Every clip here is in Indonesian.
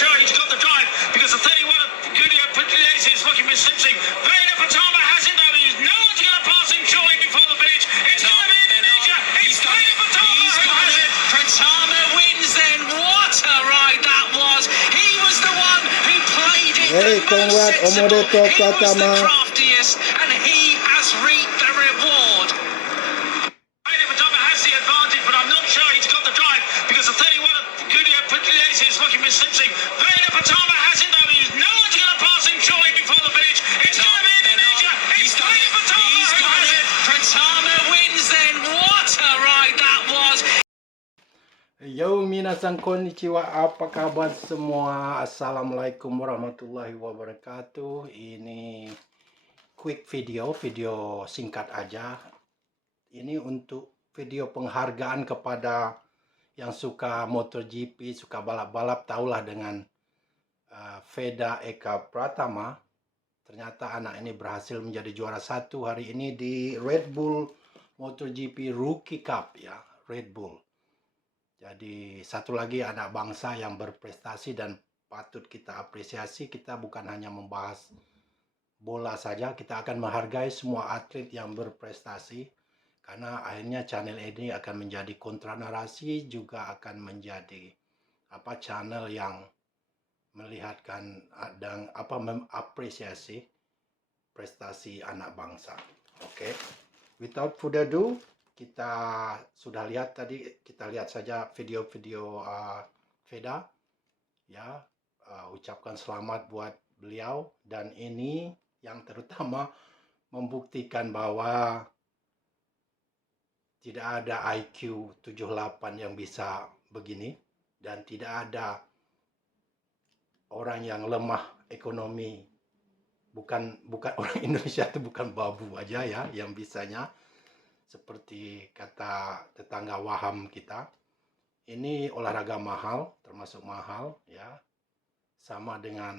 sure he's got the drive because the 31 of Guido Pugliese is looking for Simpson. Veda Patama has it though. No one's going to pass him surely before the finish. It's going to be Indonesia. It's Veda Patama who has it. Pratama wins then. What a ride that was. He was the one who played it Hey, the most congrats, sensible. Omodeto He was the Pratama. craftiest and he has reaped the reward. Veda Patama has the advantage, but I'm not sure he's got the drive because the 31 of Guido Pugliese is looking for Simpson. Veda Patama has it though. No one's going to pass him surely before the finish. It's going to be Indonesia. It's Veda Patama who has it. Pratama wins then. What a ride that was. Yo minasan konnichiwa, apa kabar semua? Assalamualaikum warahmatullahi wabarakatuh. Ini quick video singkat aja. Ini untuk video penghargaan kepada yang suka MotoGP, suka balap-balap, tahulah dengan Veda Eka Pratama. Ternyata anak ini berhasil menjadi juara satu hari ini di Red Bull MotoGP Rookie Cup ya, Red Bull. Jadi satu lagi anak bangsa yang berprestasi dan patut kita apresiasi. Kita bukan hanya membahas bola saja, kita akan menghargai semua atlet yang berprestasi. Karena akhirnya channel ini akan menjadi kontra narasi, juga akan menjadi channel yang melihatkan dan mengapresiasi prestasi anak bangsa. Oke. Without further ado, kita sudah lihat tadi, kita lihat saja video-video Veda ya, ucapkan selamat buat beliau, dan ini yang terutama membuktikan bahwa tidak ada IQ 78 yang bisa begini, dan tidak ada orang yang lemah ekonomi, bukan orang Indonesia itu bukan babu aja ya yang bisanya. Seperti kata tetangga Waham kita, ini olahraga mahal, termasuk mahal ya, sama dengan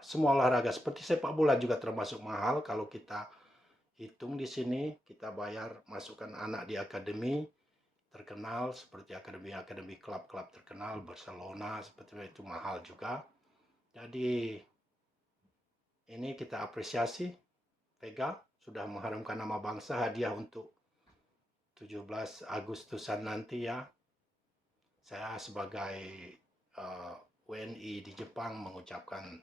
semua olahraga seperti sepak bola juga termasuk mahal. Kalau kita hitung di sini, kita bayar masukkan anak di akademi terkenal seperti akademi klub-klub terkenal Barcelona, seperti itu mahal juga. Jadi ini kita apresiasi. Vega sudah mengharumkan nama bangsa, hadiah untuk 17 Agustusan nanti ya. Saya sebagai WNI di Jepang mengucapkan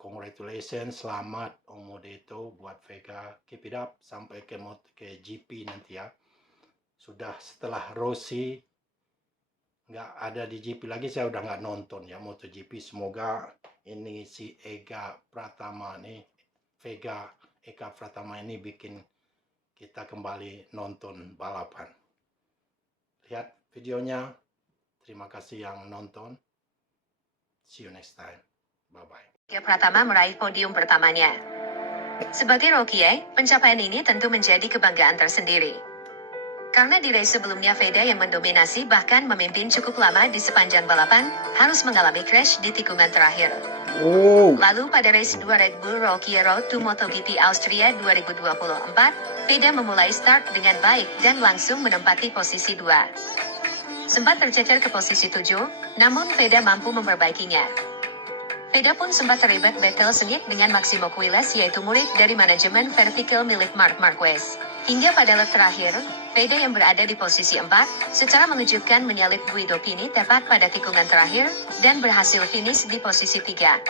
congratulations, selamat Omodeto buat Vega, keep it up sampai ke GP nanti ya. Sudah setelah Rossi nggak ada di GP lagi, saya udah nggak nonton ya MotoGP. Semoga ini si Vega Eka Pratama ini bikin kita kembali nonton balapan. Lihat videonya. Terima kasih yang nonton. See you next time. Bye-bye. Eka Pratama meraih podium pertamanya. Sebagai rookie, pencapaian ini tentu menjadi kebanggaan tersendiri. Karena di race sebelumnya Veda yang mendominasi bahkan memimpin cukup lama di sepanjang balapan, harus mengalami crash di tikungan terakhir. Lalu pada race 2 Red Bull Rookie Road to MotoGP Austria 2024, Veda memulai start dengan baik dan langsung menempati posisi 2. Sempat tercecer ke posisi 7, namun Veda mampu memperbaikinya. Veda pun sempat terlibat battle sengit dengan Maximo Quiles, yaitu murid dari manajemen vertikal milik Marc Marquez. Hingga pada lap terakhir, Veda yang berada di posisi 4, secara mengejutkan menyalip Guido Pini tepat pada tikungan terakhir, dan berhasil finish di posisi 3.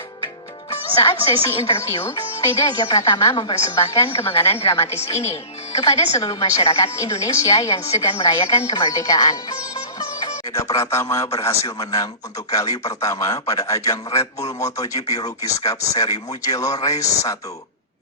Saat sesi interview, Veda Eka Pratama mempersembahkan kemenangan dramatis ini kepada seluruh masyarakat Indonesia yang sedang merayakan kemerdekaan. Veda Pratama berhasil menang untuk kali pertama pada ajang Red Bull MotoGP Rookies Cup seri Mugello Race 1.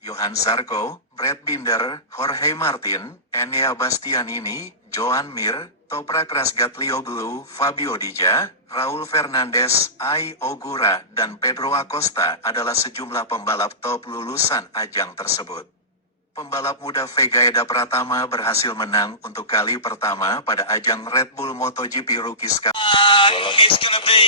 Johan Zarco, Brad Binder, Jorge Martin, Enea Bastianini, Joan Mir, Toprak Razgatlioglu, Fabio Dija, Raul Fernandez, Ai Ogura, dan Pedro Acosta adalah sejumlah pembalap top lulusan ajang tersebut. Pembalap muda Vega Eka Pratama berhasil menang untuk kali pertama pada ajang Red Bull MotoGP Rookies Cup. It's gonna be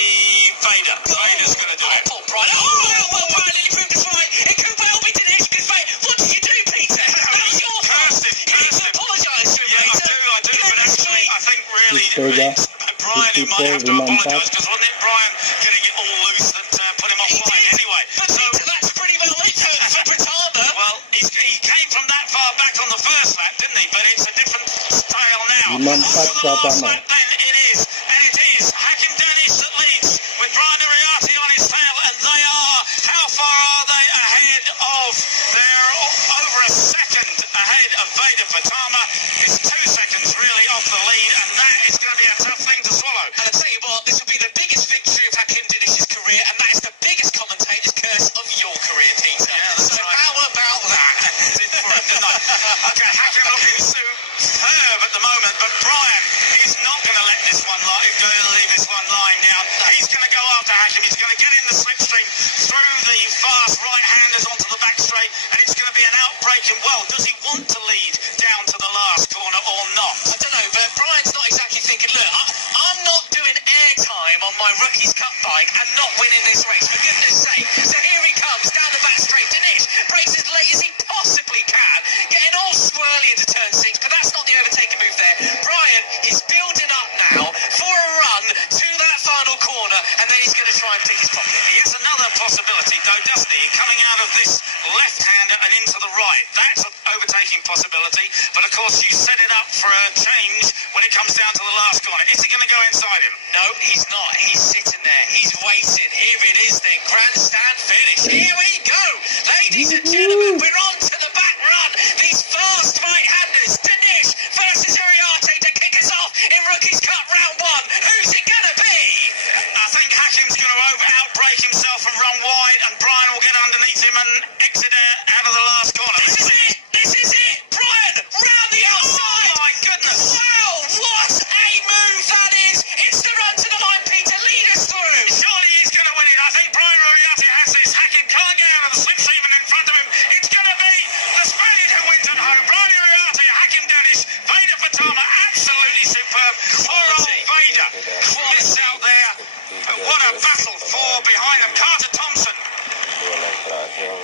Veda. Veda's gonna do it. Well, Bradley proved us right. It could well be Dinesh because what did you do, Peter? That was your fault. You need to apologise to him, Peter. I do, but actually, I think really, Vega. Brian who might have to 53, apologise, because wasn't it Brian getting it all loose that put him offline anyway? But so that's pretty well it for Pratama. Well, he came from that far back on the first lap, didn't he? But it's a different style now. 54 For the last Pratama. lap then it is, and it is Hakim Danish that leads with Brian Iriarte on his tail, and they are, how far are they ahead of? They're over a second ahead of Vader Pratama. It's 2 seconds really off the lead, and that is going to be a tough thing to swallow. And I tell you what, this will be the biggest victory of Hakim Dinish's career, and that is the biggest commentator's curse of your career, Peter. Yeah, that's right. How about that? Did for him, didn't I? Okay, Hakim looking superb at the moment, but Brian is not going to let this one leave this one lying down. He's going to go after Hakim. He's going to get in the slipstream through the fast right-handers onto the back straight, and it's going to be an outbreaking. Well, does he want to lead down to the last corner or not? I don't know, but Brian's not exactly thinking, look, I'm not doing airtime on my Rookies Cup bike and not winning this race, for goodness sake. So here he comes down the back straight. Dinesh brakes as late as he possibly can, getting all swirly into turn 6, but that's not the overtaking move there. Brian is building up now for a run to that final corner, and then he's going to try and pick his pocket. He has another possibility, though, doesn't he? Coming out of this left-hander and into the right. That's an overtaking possibility, but of course you set it up for a change when it comes down to the last corner. Is he going to go inside him? No, he's not. He's sitting there. He's waiting. Here it is then. Grandstand finish. Here we go. Ladies and gentlemen, we're on to the back run. These fast right-handers. Dinesh versus Iriarte to kick us off in Rookies Cup round 1. Who's it going to be? I think Hakim's going to outbrake himself and run wide, and Brian will get underneath him and exit out of the last corner. This is it. This is it. Brian, round the outside. Oh, my goodness. Wow, what a move that is. It's the run to the line, Peter. Lead us through. Surely he's going to win it. I think Brian Iriarte has this. Hakim can't get out of the slipstream, and in front of him, it's going to be the Spaniard who wins at home. Brian Iriarte, Hakim Danish, Vader Pratama, absolutely superb. Poor old Vader. Missed out there. But what a battle for behind them. Carter Thompson.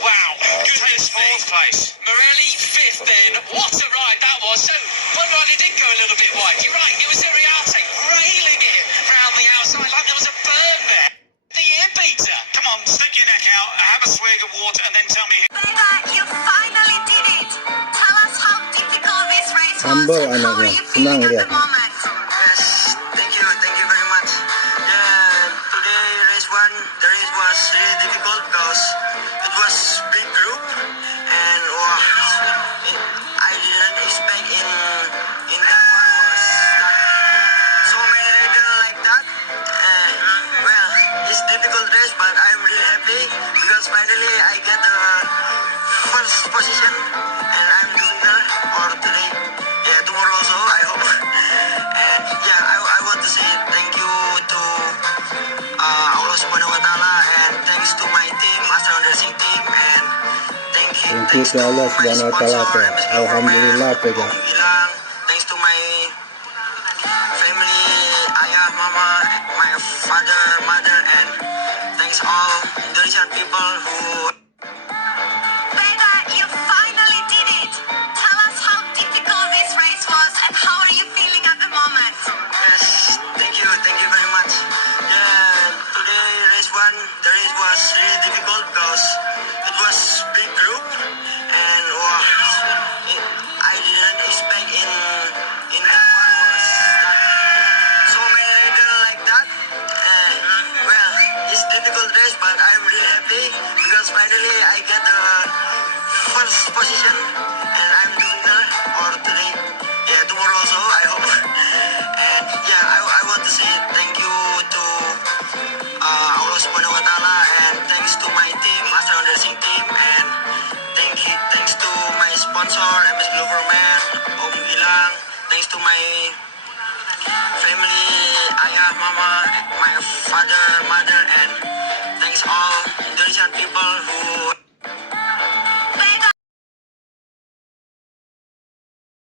Wow, good his 4th place. Morelli 5th then. What a ride that was. So, one rider did go a little bit wide. You're right, it was Iriarte railing it round the outside like there was a burn there. The year, Peter. Come on, stick your neck out, have a swig of water, and then tell me. Vega, you finally did it. Tell us how difficult this race was Humble and how are anaknya. you Senang feeling dia. at the moment. Yes, thank you very much. Yeah, today race 1, the race was really difficult because it was big group, and I didn't expect in that one was so many riders like that. Well, it's difficult race, but I'm really happy because finally I get the first position, and I'm the winner for today. Yeah, tomorrow also I hope. And yeah, I want to say thank you to Allah Subhanahu wa Taala, and thanks to my team, Master Racing team, and Thank you to Allah Subhanahu wa Taala. Alhamdulillah, Vega.